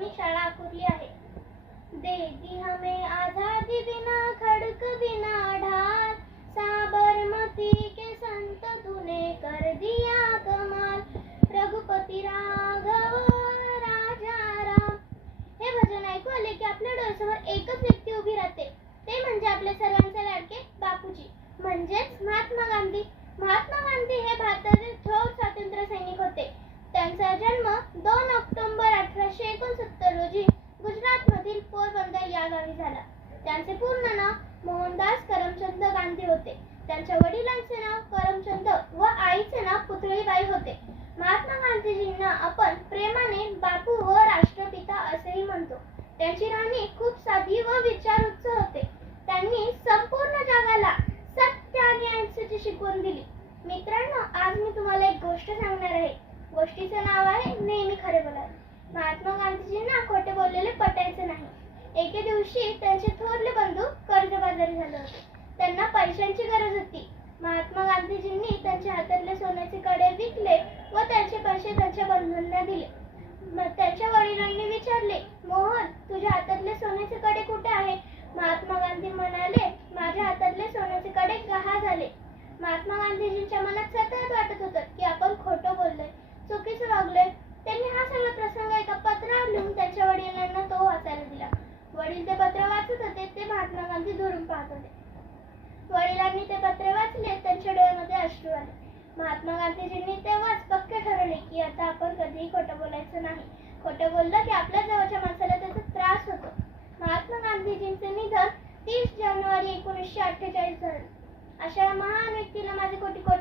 प्राथमिक शाळा आकुर्ली आहे. दे देती हमे आजादी बिना खड़क बिना ढाल. साबरमती के संत तूने कर दिया कमाल. रघुपती राघव राजा राम. हे भजन ऐकू आले की आपल्या डोळ्यासमोर एकच व्यक्ती उभी राहते. ते म्हणजे आपल्या सर्वांचे लाडके बापूजी. म्हणजेच महात्मा गांधी. महात्मा गांधी हे भारतातील थोर स्वातंत्र्य सैनिक होते. त्यांचा जन्म दोन ऑक्टोबर एकोणीसशे एकोणसत्तर रोजी गुजरातमधील पोरबंदर या गावी झाला. त्यांचे पूर्ण नाव मोहनदास करमचंद गांधी होते. त्यांच्या वडिलांचे नाव करमचंद व आईचे नाव पुतळीबाई होते. महात्मा गांधीजींना आपण प्रेमाने बापू व राष्ट्रपिता असेही म्हणतो. त्यांची राणी खूप साधी व विचार उच्च होते. त्यांनी संपूर्ण जगाला सत्य आणि अहिंसेची शिकवण दिली. मित्रांनो आज मी तुम्हाला एक गोष्ट सांगणार आहे. गोष्टीचं नाव आहे नेहमी खरे बोलायला. महात्मा गांधीजींना खोटे बोललेले पटायचे नाही. एके दिवशी त्यांचे थोरले बंधू कर्जबाजारी झाले होते. त्यांना पैशांची गरज होती. महात्मा गांधीजींनी त्यांच्या हातातले सोन्याचे कडे विकले व त्यांचे पैसे त्यांच्या बंधूंना दिले. मग त्याच्या वडिलांनी विचारले मोहन तुझ्या हातातले सोन्याचे कडे कुठे आहे? महात्मा गांधी म्हणाले माझ्या हातातले सोन्याचे कडे गहा झाले. महात्मा गांधीजींच्या मनात सतत वाटत होतं की आपण खोटं बोललोय चुकीचं वागलोय त्यांनी हा सगळा प्रसंग एका पत्रावर लिहून त्यांच्या वडिलांना तो वाचायला दिला वडील ते पत्र वाचत होते ते महात्मा गांधी दुरून पाहत होते वडिलांनी ते पत्र वाचले त्यांच्या डोळ्यामध्ये अश्रू आले. महात्मा गांधीजींनी तेव्हाच पक्क ठरवले की आता आपण कधीही खोटं बोलायचं नाही. खोटं बोललं की आपल्या जवळच्या माणसाला त्याचा त्रास होतो. महात्मा गांधीजींचे निधन तीस जानेवारी एकोणीसशे अठ्ठेचाळीस झाले. अशा महान व्यक्तीला माझे कोटी कोटी